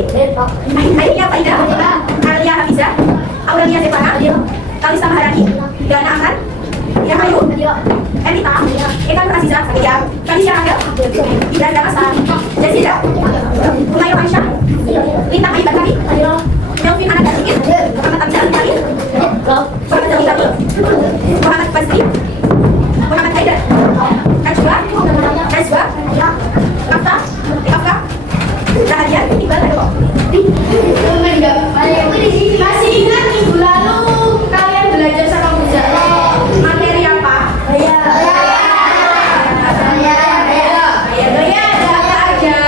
Akhirnya Faida, Alia Hafiza, Aurelia Zevana, Kalista Maharani, Diana Ahmad, Ria Ayu, Evita, Eka Nur Aziza, Kalisha Angga, Ibrahim Damasa, Jessica, Umayyo Aisyah, Lintang Ayu Bakari, Melvin Anak Dasikit, Muhammad Abdul Alim, Muhammad Zahid Kami, Muhammad Basri, Muhammad Haidar, Najwa, Kafta, Kafka, Rahadia, Iqbal, ada kok. Masih ingat minggu lalu kalian belajar sama Bu Zahra materi apa? Gaya. Gaya ada apa aja?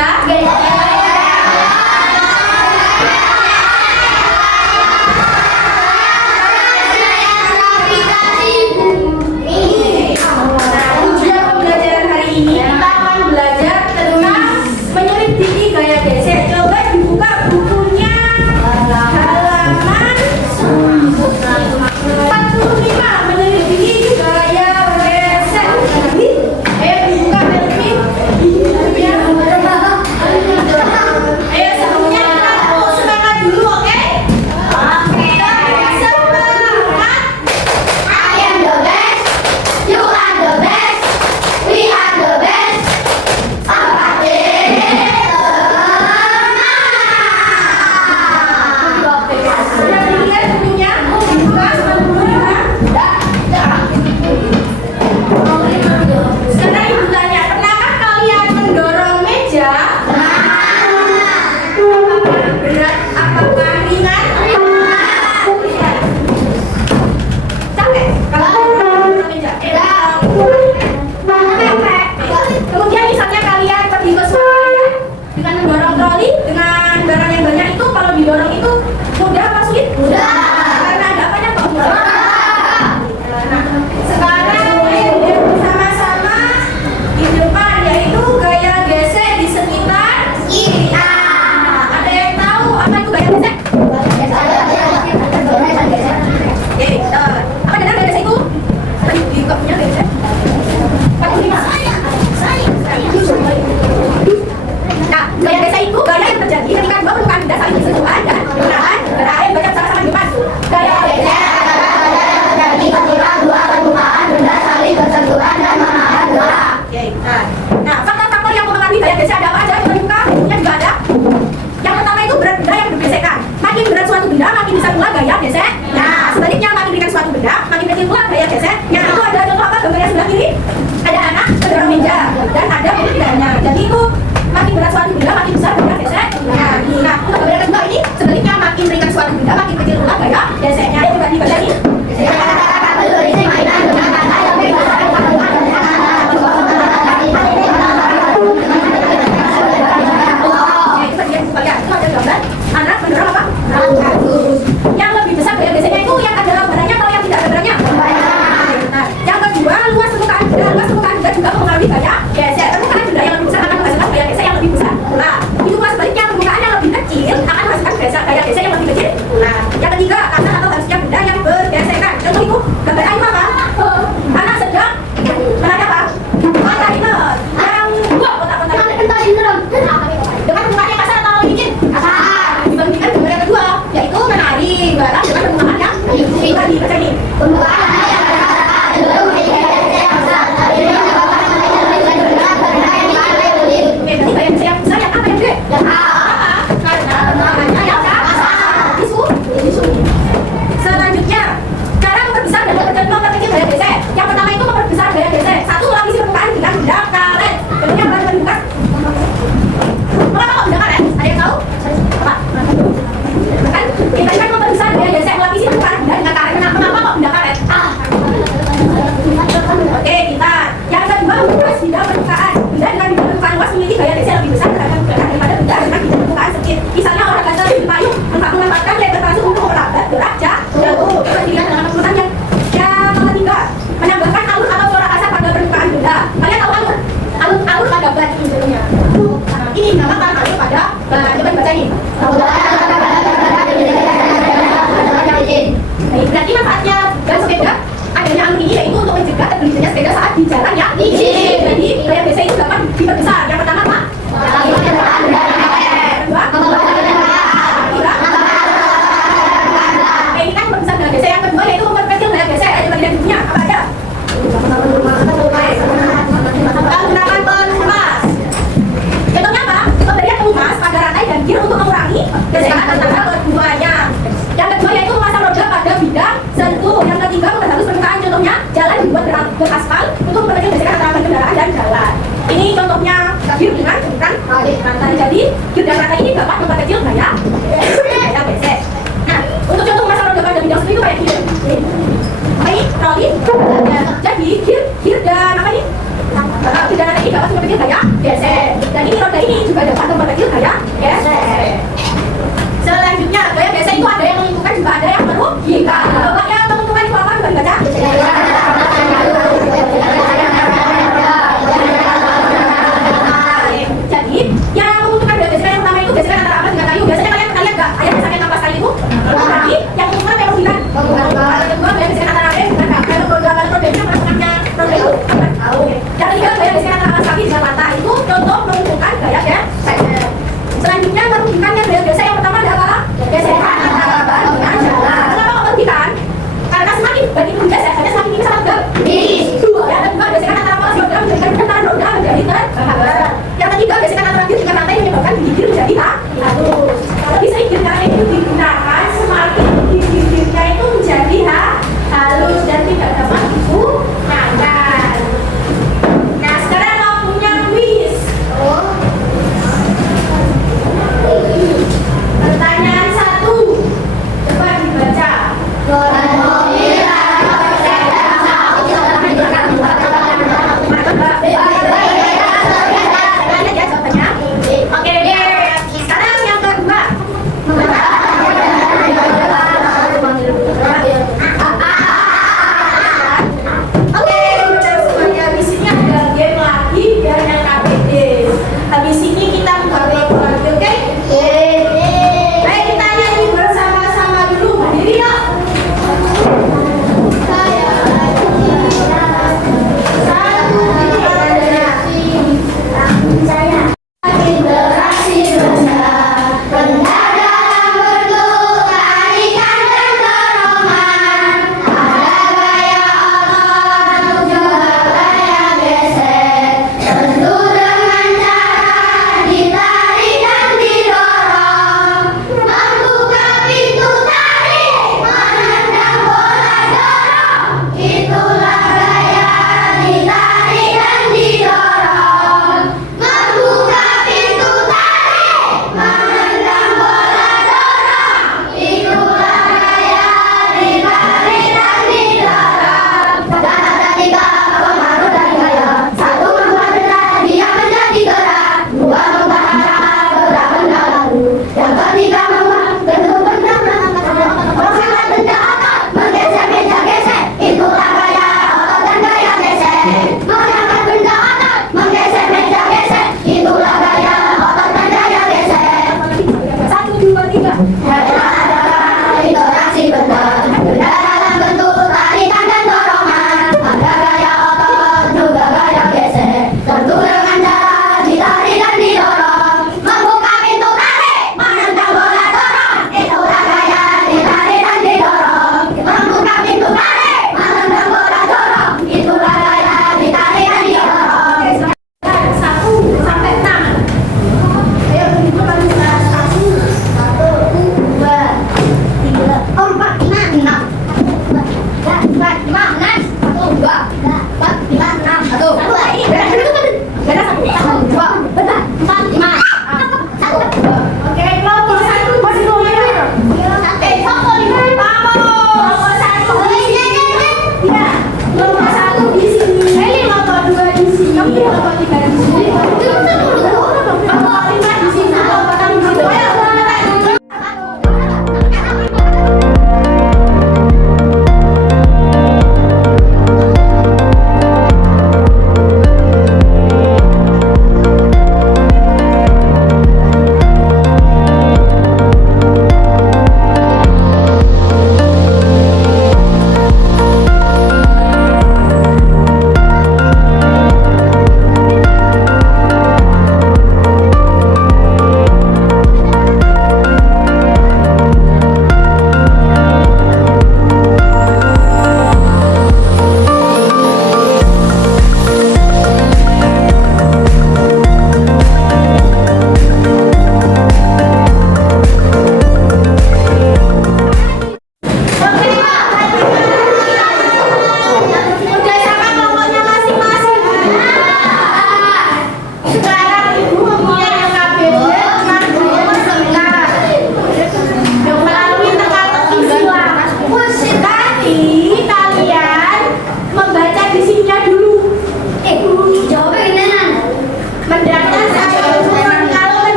Tujuan pembelajaran hari ini kita akan belajar tentang menyulit diri gaya gesek. Coba dibuka bukunya halaman 45, menyulit diri gaya gesek. Ayo dibuka Melvi. Ayo sebelumnya kita tepuk semangat dulu, oke? Sekarang ibu tanya, pernahkah kalian mendorong meja? Apakah berat? Apakah ringan? Capek? Kalau mendorong meja? Capek. Kemudian misalnya kalian pergi ke sekolah dengan mendorong troli, dengan barang yang banyak itu, kalau didorong itu mudah apa sulit? Mudah. Karena ada apanya kok? Nah, sekarang ayo bersama-sama di depan, yaitu gaya gesek di sekitar kita. Ada yang tahu apa itu gaya gesek? Oke, apa benar gaya gesek itu? Di kopnya gaya gesek 45. Nah, gaya gesek itu gaya yang terjadi ketika dua permukaan benda saling bersentuhan dan bergerak. Ayo baca bersama-sama di depan. Gaya gesek terjadi ketika dua permukaan benda saling bersentuhan dan menahan gerak. Nah, faktor-faktor yang mempengaruhi gaya gesek ada apa aja? Yang terbuka, yang juga ada. Yang pertama itu berat benda yang bergesekan. Makin berat suatu benda, makin besar pula gaya gesek. Nah, sebaliknya makin ringan suatu benda, makin kecil pula gaya gesek. Yang itu ada contoh apa? Gambar yang sebelah kiri. Ada anak mendorong meja dan ada pembedanya. Jadi itu makin berat suatu benda, makin besar gaya gesek. Nah, untuk gambar yang kedua ini sebaliknya makin ringan suatu benda, makin kecil pula gaya geseknya. Ayo coba dibaca ini. Anak mendorong apa? Yang lebih besar gaya geseknya itu yang ada gambarannya atau yang tidak ada gambarannya? Nah, yang kedua, luas permukaan benda juga mempengaruhi gaya gesek. Permukaan benda yang lebih besar akan menghasilkan gaya gesek yang lebih besar. Nah, itu pula sebaliknya permukaan yang lebih kecil akan menghasilkan gaya gesek yang lebih kecil. Nah, yang ketiga, kasar atau harusnya benda yang bergesekan. Contoh itu gambar ayu apa? Anak sedang menada apa? Kontainer. Yang dua kotak-kotak dengan permukaan yang kasar atau licin? Kasar. Dibandingkan gambar yang kedua, yaitu menari barang dengan permukaan yang licin. Tadi baca ini. Permukaan yang selanjutnya, cara memperbesar dan memperkecil gaya gesek. Yang pertama itu memperbesar gaya gesek. Satu, lapisi permukaan dengan benda karet. Bentuknya baru dibuka. Kenapa kok benda karet? Ada yang tahu? Apa? Kan kita kan memperbesar gaya gesek, melapisi permukaan benda dengan karet. Kenapa kok benda karet? Oke, kita. Yang kedua, memperluas bidang permukaan. Benda dengan bidang permukaan luas memiliki gaya gesek lebih besar terhadap daripada benda dengan bidang permukaan sempit. Misalnya orang gatal di payung memanfaatkan lebar pasuk untuk merambat gerak jauh. Coba dilihat dalam permukaannya. Yang ketiga, menambahkan alur atau flora kasar pada permukaan benda. Kalian tahu alur? Alur pada bat ini. Ini menambahkan alur pada bat. Coba dibaca ini. Berarti manfaatnya ban sepeda adanya alur ini yaitu untuk mencegah tergelincirnya sepeda saat di jalan yang licin. Jadi gaya gesek itu dapat diperbesar. Yang pertama apa? Kedua, memperhalus permukaan. Contohnya, jalan dibuat beraspal untuk memperkecil gesekan antara kendaraan dan jalan. Ini contohnya gear dengan bukan rata. Jadi, gear dan rata ini dapat memperkecil gaya besek. Nah, untuk contoh masalah roda pada bidang seperti itu kayak gini. Baik, troli. Jadi, gear dan apa nih? Gear dan rata ini dapat memperkecil gaya besek. Dan ini roda ini juga dapat memperkecil gaya besek. Selanjutnya, gaya besek itu ada yang menguntungkan juga ada yang merugikan. Bapak yang menguntungkan itu apa? Bukan baca. Jadi, yang menguntungkan gaya besek yang pertama itu gesekan antara amplas dengan kayu. Biasanya kalian pernah lihat nggak? Ayah misalnya kampas kayu itu. Jadi, yang menguntungkan yang merugikan. Yang kedua, gaya gesekan antara rem dengan kalau roda ini menguntungkannya roda itu. Yang ketiga, gaya gesekan antara alas kaki dengan mata itu contoh menguntungkan gaya besek. Selanjutnya merugikan yang gaya besek yang pertama adalah gesekan antara ban dengan jalan. Kenapa merugikan?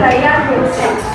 Raya Yusuf.